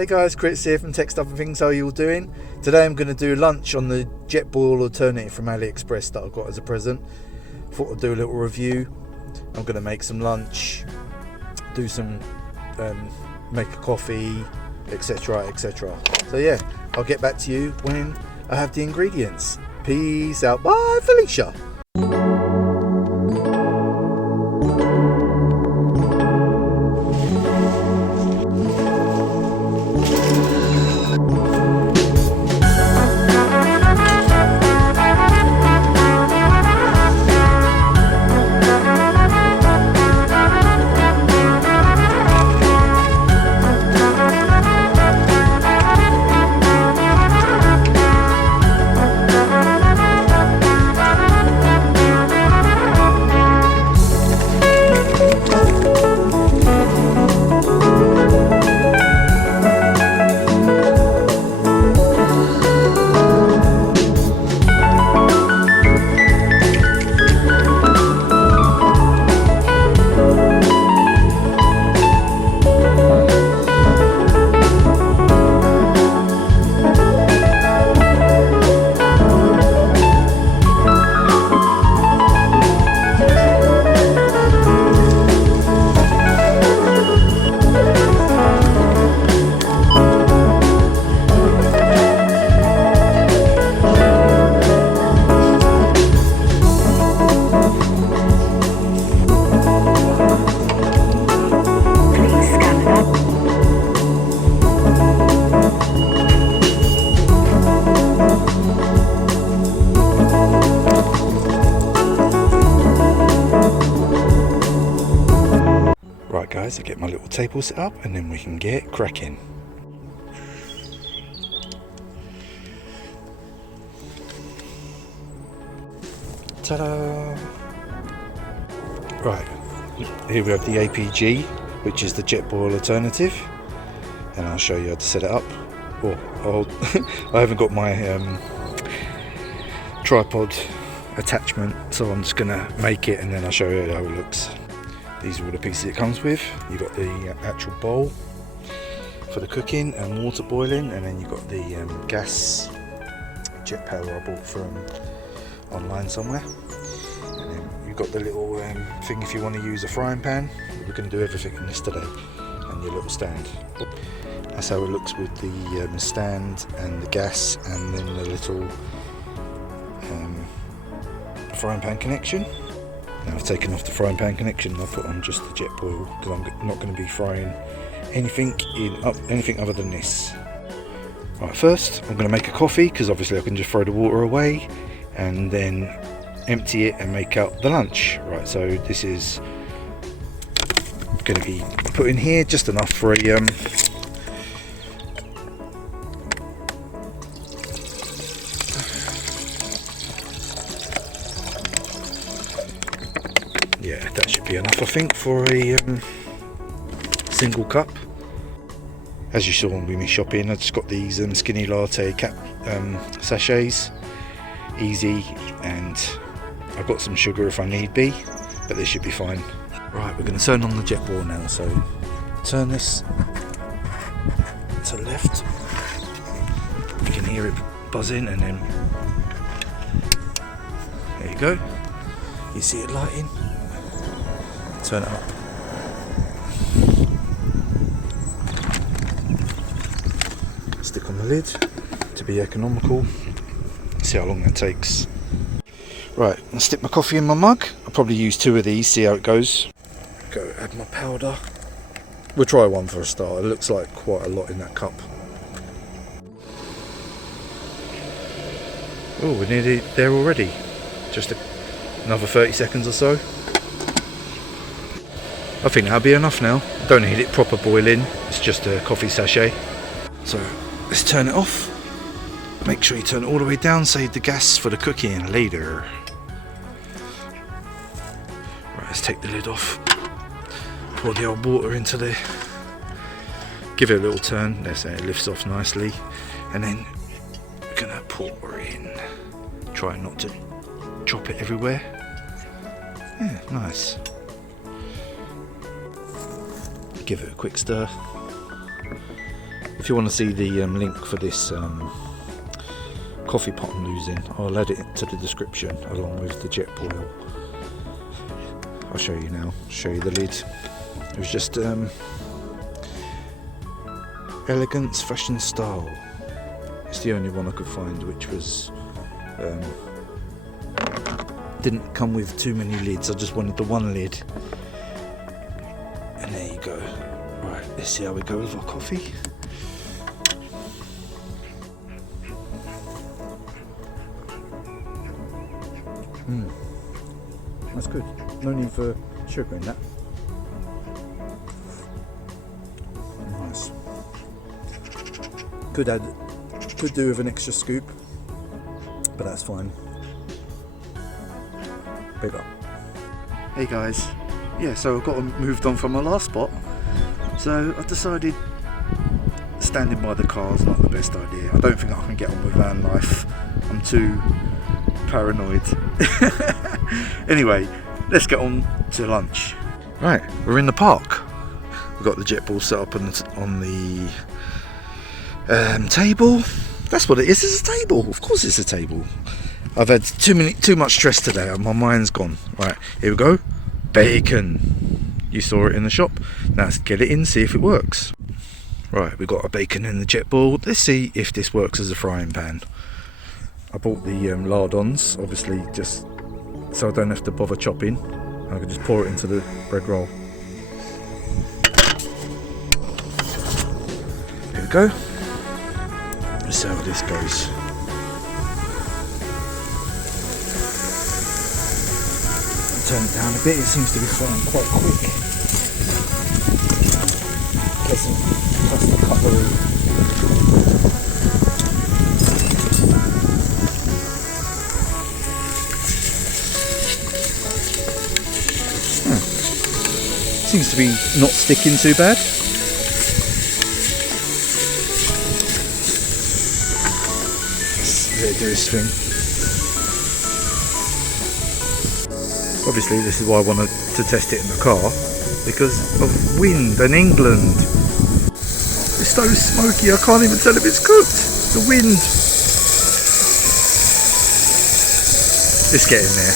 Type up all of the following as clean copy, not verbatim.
Hey guys, Chris here from Tech Stuff and Things. How are you all doing? Today I'm going to do lunch on the Jetboil alternative from AliExpress that I got as a present. Thought I'd do a little review. I'm going to make some lunch, do some, make a coffee, etc, etc. So yeah, I'll get back to you when I have the ingredients. Peace out. Bye, Felicia. Right guys, I get my little table set up and then we can get cracking. Ta-da! Right, here we have the APG, which is the Jetboil alternative, and I'll show you how to set it up. I haven't got my tripod attachment, so I'm just gonna make it and then I'll show you how it looks. These are all the pieces it comes with. You've got the actual bowl for the cooking and water boiling, and then you've got the gas jet powder I bought from online somewhere. And then you've got the little thing if you want to use a frying pan. We're going to do everything in this today, and your little stand. That's how it looks with the stand and the gas, and then the little frying pan connection. Now I've taken off the frying pan connection and I've put on just the Jetboil because I'm not going to be frying anything other than this. Right, first I'm going to make a coffee because obviously I can just throw the water away and then empty it and make out the lunch. Right, so this is going to be put in here just enough for a yeah, that should be enough I think for a single cup. As you saw when we shopping, I just got these skinny latte cap sachets, easy, and I've got some sugar if I need be, but this should be fine. Right, we're going to turn on the Jetboil now, so turn this to the left, you can hear it buzzing, and then there you go, you see it lighting. Turn it up. Stick on the lid to be economical. See how long that takes. Right, I'll stick my coffee in my mug. I'll probably use 2 of these, see how it goes. Go add my powder. We'll try one for a start. It looks like quite a lot in that cup. Oh, we're nearly there already. Just another 30 seconds or so. I think that'll be enough now. Don't need it proper boiling, it's just a coffee sachet. So let's turn it off. Make sure you turn it all the way down, save the gas for the cooking later. Right, let's take the lid off. Pour the old water into the... Give it a little turn, let's say it lifts off nicely. And then we're gonna pour in. Try not to drop it everywhere. Yeah, nice. Give it a quick stir. If you want to see the link for this coffee pot I'm using, I'll add it to the description along with the Jetboil. I'll show you now, show you the lid. It was just elegance, fashion, style. It's the only one I could find which was didn't come with too many lids. I just wanted the one lid. And there you go. Right, let's see how we go with our coffee. That's good. No need for sugar in that. Nice. Could do with an extra scoop, but that's fine. Big up. Hey guys. Yeah, so I've got moved on from my last spot. So I decided standing by the car is not the best idea. I don't think I can get on with Vanlife. I'm too paranoid. Anyway, let's get on to lunch. Right, we're in the park. We've got the Jetboil set up on the table. That's what it is. It's a table. Of course, it's a table. I've had too much stress today. My mind's gone. Right, here we go. Bacon. You saw it in the shop. Now let's get it in. See if it works. Right, we've got a bacon in the Jetboil. Let's see if this works as a frying pan. I bought the lardons, obviously, just so I don't have to bother chopping. I can just pour it into the bread roll. Here we go. Let's see how this goes. Turn it down a bit. It seems to be frying quite quick. Get some plastic cutlery. Seems to be not sticking too bad. Let's let it do its thing. Obviously this is why I wanted to test it in the car, because of wind and England. It's so smoky I can't even tell if it's cooked. The wind. Let's get in there.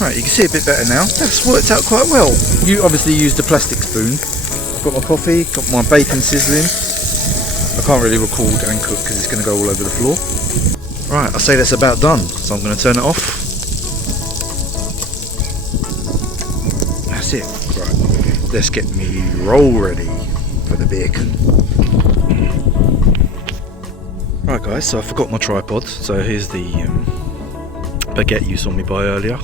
Right, you can see a bit better now. That's worked out quite well. You obviously used a plastic spoon. I've got my coffee, got my bacon sizzling. I can't really record and cook because it's going to go all over the floor. Right, I say that's about done, so I'm going to turn it off. That's it. Right, let's get me roll ready for the bacon. Right guys, so I forgot my tripod, so here's the baguette you saw me buy earlier.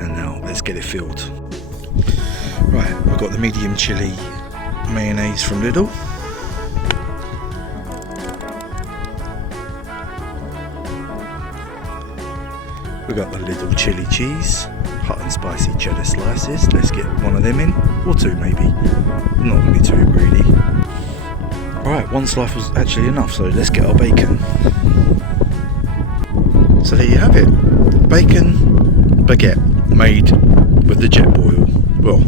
And now let's get it filled. Right, we've got the medium chili mayonnaise from Lidl. We've got the Lidl chili cheese, hot and spicy cheddar slices. Let's get one of them in, or two maybe. I'm not going to be too greedy. Alright, one slice was actually enough, so let's get our bacon. So there you have it. Bacon baguette made with the Jetboil. Well,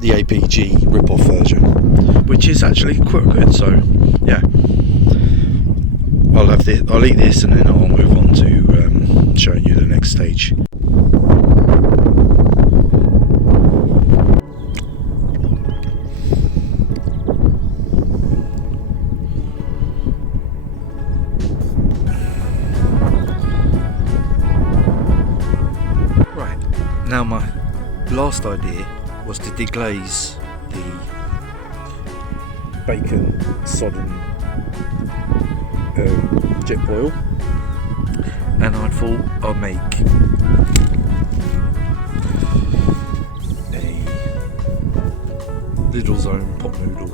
the APG rip-off version, which is actually quite good. So yeah, I'll eat this and then I'll move on to showing you the next stage. Now my last idea was to deglaze the bacon sodden Jetboil, and I thought I'd make a Lidl's own pot noodle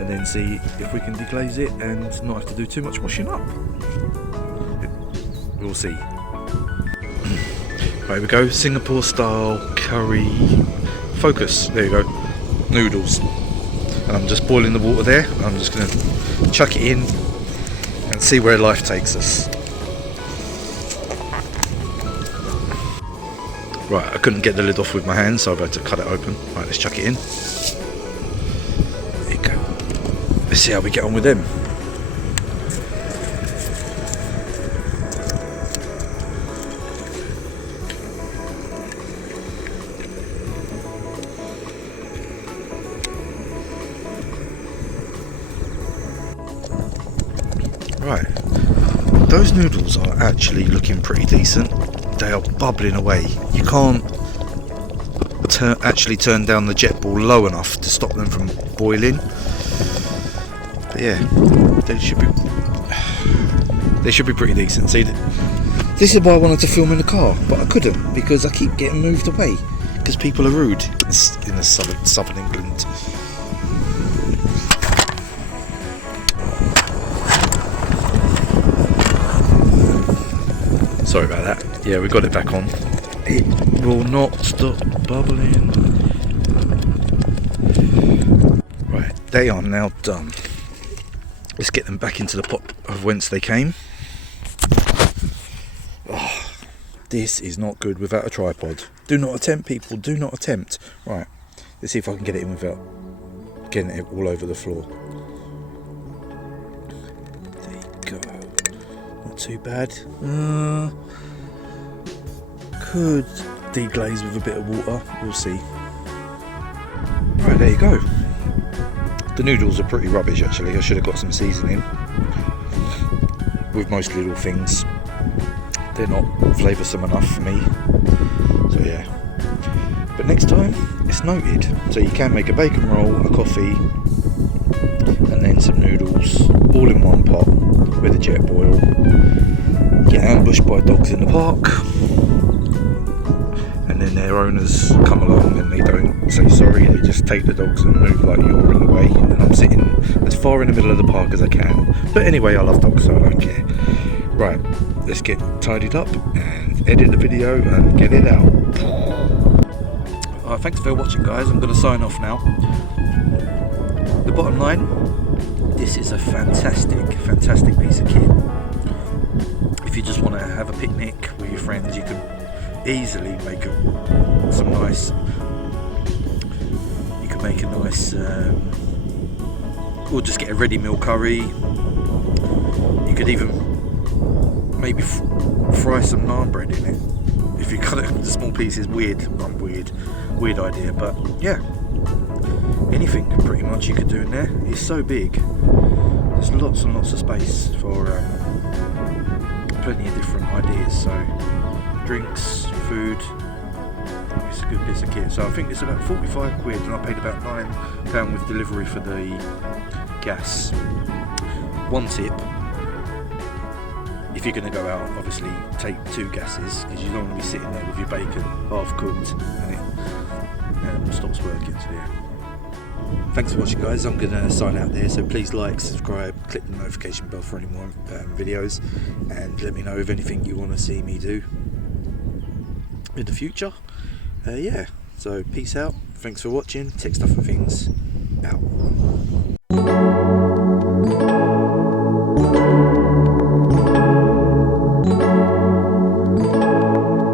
and then see if we can deglaze it and not have to do too much washing up. We'll see. Right, we go, Singapore style curry focus. There you go, noodles. And I'm just boiling the water there. I'm just going to chuck it in and see where life takes us. Right, I couldn't get the lid off with my hands, so I've had to cut it open. Right, let's chuck it in. There you go. see how we get on with them. Right, those noodles are actually looking pretty decent. They are bubbling away. You can't actually turn down the Jetboil low enough to stop them from boiling. But yeah, they should be pretty decent. See, this is why I wanted to film in the car, but I couldn't because I keep getting moved away because people are rude in the southern England. Sorry about that. Yeah, we got it back on. It will not stop bubbling. Right, they are now done. Let's get them back into the pot of whence they came. Oh, this is not good without a tripod. Do not attempt, people. Do not attempt. Right, let's see if I can get it in without getting it all over the floor. There you go. Not too bad. Could deglaze with a bit of water. We'll see. Right, there you go. The noodles are pretty rubbish actually. I should have got some seasoning. With most little things, they're not flavoursome enough for me. So yeah. But next time, it's noted. So you can make a bacon roll, a coffee, and then some noodles, all in one pot with a Jetboil. Get ambushed by dogs in the park. And then their owners come along and they don't say sorry, they just take the dogs and move like you're in the way, and I'm sitting as far in the middle of the park as I can. But anyway, I love dogs, so I don't care. Right, let's get tidied up and edit the video and get it out. Alright, thanks for watching guys, I'm going to sign off now. The bottom line, this is a fantastic piece of kit. If you just want to have a picnic with your friends, you can easily make some nice. You could make a nice, or just get a ready meal curry. You could even maybe fry some naan bread in it if you cut it into small pieces. Weird idea, but yeah, anything pretty much you could do in there. It's so big. There's lots and lots of space for plenty of different ideas. So. Drinks, food, it's a good piece of kit. So I think it's about 45 quid and I paid about £9 with delivery for the gas. One tip, if you're going to go out, obviously take 2 gases because you don't want to be sitting there with your bacon half cooked and it stops working. So yeah. Thanks for watching guys, I'm going to sign out there, so please like, subscribe, click the notification bell for any more videos, and let me know of anything you want to see me do in the future. Yeah, so peace out, thanks for watching, Tech Stuff and Things out.